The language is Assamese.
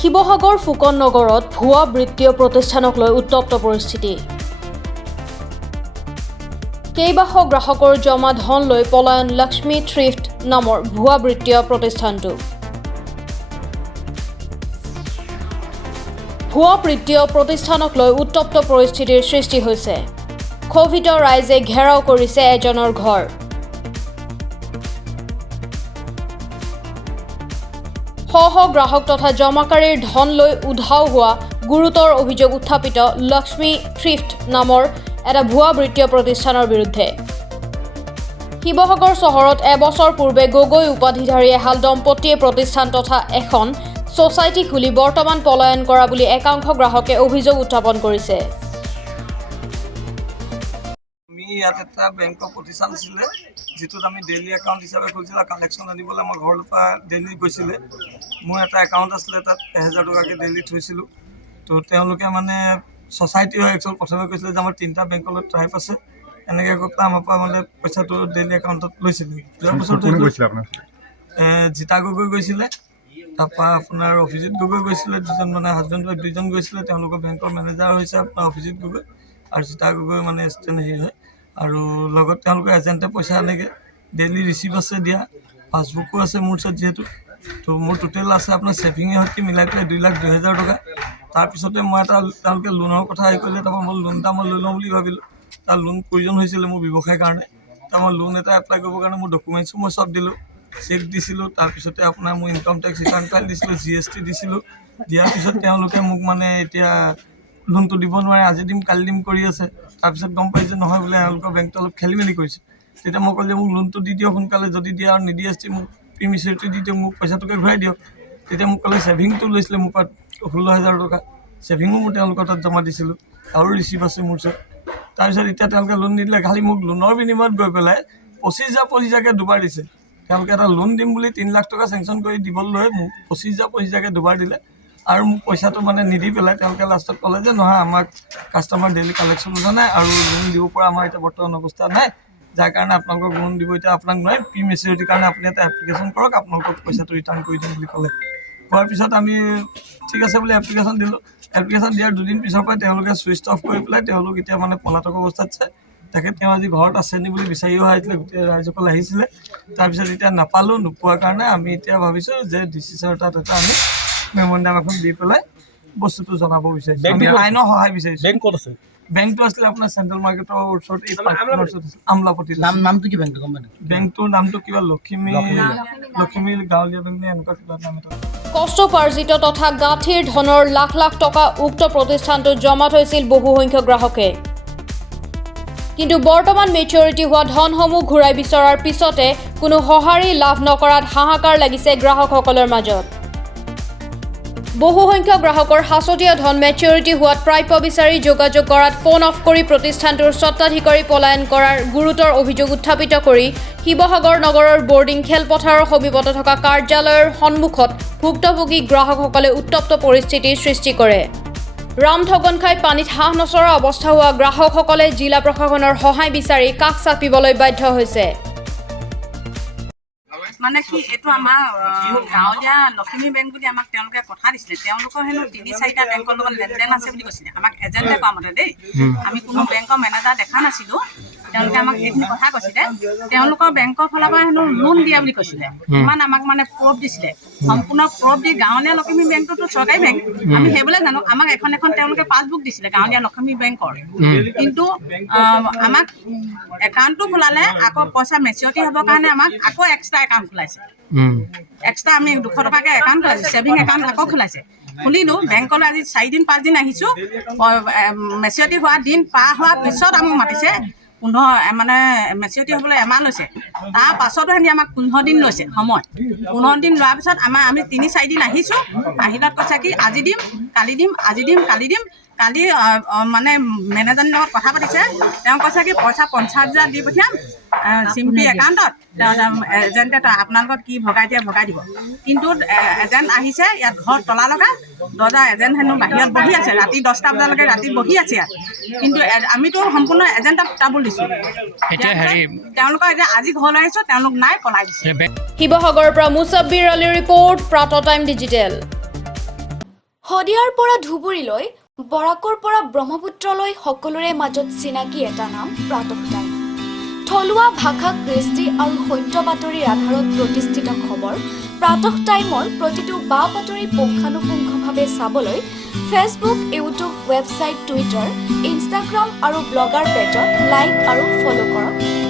শিৱসাগৰ ফুকন নগৰত ভুৱা বৃত্তীয় প্ৰতিষ্ঠানক লৈ উত্তপ্ত পৰিস্থিতি। কেইবাশ গ্ৰাহকৰ জমা ধন লৈ পলায়ন লক্ষ্মী থ্ৰিফ্ট নামৰ ভুৱা বৃত্তীয় প্ৰতিষ্ঠানটো। ভুৱা বৃত্তীয় প্ৰতিষ্ঠানক লৈ উত্তপ্ত পৰিস্থিতিৰ সৃষ্টি হৈছে। ক্ষোভিত ৰাইজে ঘেৰাও কৰিছে এজনৰ ঘৰ। শ গ্ৰাহক তথা জমাকাৰীৰ ধন লৈ উধাও হোৱা গুৰুতৰ অভিযোগ উত্থাপিত লক্ষ্মী থ্ৰিফ্ট নামৰ এটা ভুৱা বৃত্তীয় প্ৰতিষ্ঠানৰ বিৰুদ্ধে। শিৱসাগৰ চহৰত এবছৰ পূৰ্বে গগৈ উপাধিধাৰী এহাল দম্পতীয়ে প্ৰতিষ্ঠান তথা এখন ছ'চাইটি খুলি বৰ্তমান পলায়ন কৰা বুলি একাংশ গ্ৰাহকে অভিযোগ উত্থাপন কৰিছে। ইয়াত এটা বেংকৰ প্ৰতিষ্ঠান আছিলে যিটোত আমি ডেইলি একাউণ্ট হিচাপে খুলিছিলোঁ। কালেকশ্যন আনিবলৈ আমাৰ ঘৰৰ পৰা ডেইলি গৈছিলে। মোৰ এটা একাউণ্ট আছিলে, তাত 1000 টকাকৈ ডেইলি থৈছিলোঁ। তো তেওঁলোকে মানে ছ'চাইটি হয় একচুৱেল প্ৰথমে কৈছিলে যে আমাৰ 3টা বেংকলৈ টাইপ আছে, এনেকৈ কৈ পেলাই আমাৰ পৰা মানে পইচাটো ডেইলি একাউণ্টত লৈছিলে। যোৱা বছৰ জিতা গগৈ গৈছিলে, তাৰপৰা আপোনাৰ অভিজিত গগৈ গৈছিলে, দুজন মানে হাজবেণ্ড ৱাইফ দুজন গৈছিলে। তেওঁলোকৰ বেংকৰ মেনেজাৰ হৈছে আপোনাৰ অভিজিত গগৈ আৰু জিতা গগৈ মানে এছিষ্টেণ্ট হেৰি হয়। আৰু লগত তেওঁলোকৰ এজেণ্টে পইচা আনেগৈ। ডেইলি ৰিচিভ আছে দিয়া, পাছবুকো আছে মোৰ ওচৰত যিহেতু। তো মোৰ টোটেল আছে আপোনাৰ ছেভিঙে সৈতে মিলাই পেলাই 2,02,000 টকা। তাৰপিছতে মই এটা তেওঁলোকে লোনৰ কথা হেৰি কৰিলে, তাৰপৰা মই লোন এটা লৈ লওঁ বুলি ভাবিলোঁ। তাৰ লোন প্ৰয়োজন হৈছিলে মোৰ ব্যৱসায়ৰ কাৰণে। তাৰ মই লোন এটা এপ্লাই কৰিবৰ কাৰণে মোৰ ডকুমেণ্টছো মই চব দিলোঁ, চেক দিছিলোঁ। তাৰপিছতে আপোনাৰ মোৰ ইনকাম টেক্স ৰিটাৰ্ণ ফাইল দিছিলোঁ, GST দিছিলোঁ। দিয়াৰ পিছত তেওঁলোকে মোক মানে এতিয়া লোনটো দিব নোৱাৰে, আজি দিম কালি দিম কৰি আছে। তাৰপিছত গম পাইছে নহয় বোলে এওঁলোকৰ বেংকটো অলপ খেলি মেলি কৰিছে। তেতিয়া মই ক'লোঁ যে মোক লোনটো দি দিয়ক সোনকালে, যদি দিয়া আৰু নিদিয়ে মোক প্ৰিমিচিউৰিটি দি দিয়ক, মোক পইচাটোকে ঘূৰাই দিয়ক। তেতিয়া মোক ক'লে ছেভিংটো লৈছিলে মোৰ পৰা 16,000 টকা, ছেভিঙো মোৰ তেওঁলোকৰ তাত জমা দিছিলোঁ, আৰু ৰিচিভ আছে মোৰ ওচৰত। তাৰপিছত এতিয়া তেওঁলোকে লোন নিদিলে, খালি মোক লোনৰ বিনিময়ত গৈ পেলাই 25,000 দুবাৰ দিছে। তেওঁলোকে এটা লোন দিম বুলি 3 লাখ টকা চেংচন কৰি দিবলৈ মোক 25,000 দুবাৰ দিলে। আৰু মোক পইচাটো মানে নিদি পেলাই তেওঁলোকে লাষ্টত ক'লে যে নহয়, আমাক কাষ্টমাৰ ডেইলি কালেকশ্যন হোৱা নাই আৰু লোন দিব পৰা আমাৰ এতিয়া বৰ্তমান অৱস্থা নাই, যাৰ কাৰণে আপোনালোকক লোন দিব এতিয়া আপোনাক নোৱাৰিম, প্ৰিমিচিউৰিটিৰ কাৰণে আপুনি এটা এপ্লিকেশ্যন কৰক, আপোনালোকক পইচাটো ৰিটাৰ্ণ কৰি দিম বুলি ক'লে। কোৱাৰ পিছত আমি ঠিক আছে বুলি এপ্লিকেশ্যন দিলোঁ। এপ্লিকেশ্যন দিয়াৰ 2 দিন পিছৰ পৰা তেওঁলোকে ছুইচ অফ কৰি পেলাই তেওঁলোক এতিয়া মানে পলাতক অৱস্থাত আছে। তাকে তেওঁ আজি ঘৰত আছে নি বুলি বিচাৰি অহা হৈছিলে, গোটেই ৰাইজসকল আহিছিলে। তাৰপিছত এতিয়া নাপালোঁ, নোপোৱাৰ কাৰণে আমি এতিয়া ভাবিছোঁ যে DC ছাৰৰ তাত এটা আমি মেম'ৰেণ্ডাম এখন দি পেলাই বস্তুটো জনাব বিচাৰিছোঁ। আমি আইনৰ সহায় বিচাৰিছোঁ। বেংক ক'ত আছে? বেংকটো আছিলে আপোনাৰ চেণ্ট্ৰেল মাৰ্কেটৰ ওচৰত, এই আমলাপতি। নামটো কি বেংকটো গম পাই? বেংকটোৰ নামটো কিবা লখিমী গাঁৱলীয়া বেংক নে এনেকুৱা কিবা নাম এটা। কষ্টপাৰ্জিত তথা গাঁঠিৰ ধনৰ লাখ লাখ টকা উক্ত প্ৰতিষ্ঠানটোত জমা থৈছিল বহু সংখ্যক গ্ৰাহকে। কিন্তু বৰ্তমান মেচিউৰিটি হোৱা ধনসমূহ ঘূৰাই বিচৰাৰ পিছতে কোনো সঁহাৰি লাভ নকৰাত হাহাকাৰ লাগিছে গ্ৰাহকসকলৰ মাজত। বহু সংখ্যক গ্ৰাহকৰ সাঁচতীয়া ধন মেচিউৰিটি হোৱাত প্ৰাপ্য বিচাৰি যোগাযোগ কৰাত ফোন অফ কৰি প্ৰতিষ্ঠানটোৰ স্বত্বাধিকাৰী পলায়ন কৰাৰ গুৰুতৰ অভিযোগ উত্থাপিত কৰি শিৱসাগৰ নগৰৰ বৰ্ডিং খেলপথাৰৰ সমীপতে থকা কাৰ্যালয়ৰ সন্মুখত ভুক্তভোগী গ্ৰাহকসকলে উত্তপ্ত পৰিস্থিতিৰ সৃষ্টি কৰে। ৰামঠগন খাই পানীত হাঁহ নচৰা অৱস্থা হোৱা গ্ৰাহকসকলে জিলা প্ৰশাসনৰ সহায় বিচাৰি কাষ চাপিবলৈ বাধ্য হৈছে। মানে কি, এইটো আমাৰ গাঁৱলীয়া লখিমী বেংক বুলি আমাক তেওঁলোকে কথা দিছিলে। তেওঁলোকৰ হেনো 3-4টা বেংকৰ লগত লেনদেন আছে বুলি কৈছিলে, আমাক এজেণ্টে কোৱা মতে দেই। আমি কোনো বেংকৰ মেনেজাৰ দেখা নাছিলোঁ। তেওঁলোকে আমাক এইখিনি কথা কৈছিলে। তেওঁলোকৰ বেংকৰ ফালৰ পৰা হেনো লোন দিয়া বুলি কৈছিলে। ইমান আমাক মানে প্ৰুফ দিছিলে, সম্পূৰ্ণ প্ৰুফ দি। গাঁৱলীয়া লখিমী বেংকটোতো চৰকাৰী বেংক, আমি সেইবোলে জানো। আমাক এখন তেওঁলোকে পাছবুক দিছিলে গাঁৱলীয়া লখিমী বেংকৰ। কিন্তু আমাক একাউণ্টটো খোলালে আকৌ পইচা মেচিউৰিটি হ'বৰ কাৰণে আমাক আকৌ এক্সট্ৰা একাউণ্ট খোলাইছে। এক্সট্ৰা আমি 200 টকাকৈ একাউণ্ট খোলাইছে, ছেভিং একাউণ্ট আকৌ খোলাইছে। খুলিলোঁ বেংকলৈ, আজি 4 দিন 5 দিন আহিছোঁ। মেচিউৰিটি হোৱা দিন পাৰ হোৱাৰ পিছত আমাক মাতিছে। 15 মানে মেচিউৰিটি হ'বলৈ এমাহ লৈছে। তাৰ পাছতো সিহঁতি আমাক 15 দিন লৈছে সময়। 15 দিন লোৱাৰ পিছত আমি 3-4 দিন আহিছোঁ। আহিলত কৈছে কি আজি দিম কালি দিম, আজি দিম কালি দিম। কালি মানে মেনেজাৰৰ লগত কথা পাতিছে। তেওঁ কৈছে কি পইচা 50,000 দি পঠিয়াম চিম্পি একাউণ্টত, এজেণ্টে আপোনালোকক কি ভগাই দিয়ে ভগাই দিব। কিন্তু এজেণ্ট আহিছে ইয়াত ঘৰত তলা লগা দৰ্জা, এজেণ্ট হেনো বাহিৰত বহি আছে ৰাতি 10টা বজালৈকে ৰাতি বহি আছে ইয়াত। কিন্তু আমিতো সম্পূৰ্ণ এজেণ্টক টাবুল দিছোঁ। তেওঁলোকৰ এতিয়া আজি ঘৰলৈ আহিছোঁ, তেওঁলোক নাই, পলাই দিছে। শিৱসাগৰৰ পৰা মুছাব্বিৰ আলীৰ ৰিপৰ্ট, প্ৰাতঃ টাইম ডিজিটেল। শদিয়াৰ পৰা ধুবুৰীলৈ, বৰাকৰ পৰা ব্ৰহ্মপুত্ৰলৈ সকলোৰে মাজত চিনাকি এটা নাম প্ৰাতঃ টাইম। থলুৱা ভাষা, কৃষ্টি আৰু সত্য বাতৰিৰ আধাৰত প্ৰতিষ্ঠিত খবৰ প্ৰাতঃ টাইমৰ প্ৰতিটো বা বাতৰি পুংখানুপুংখভাৱে চাবলৈ Facebook, YouTube, website, Twitter, Instagram আৰু ব্লগাৰ পেজত লাইক আৰু ফ'ল' কৰক।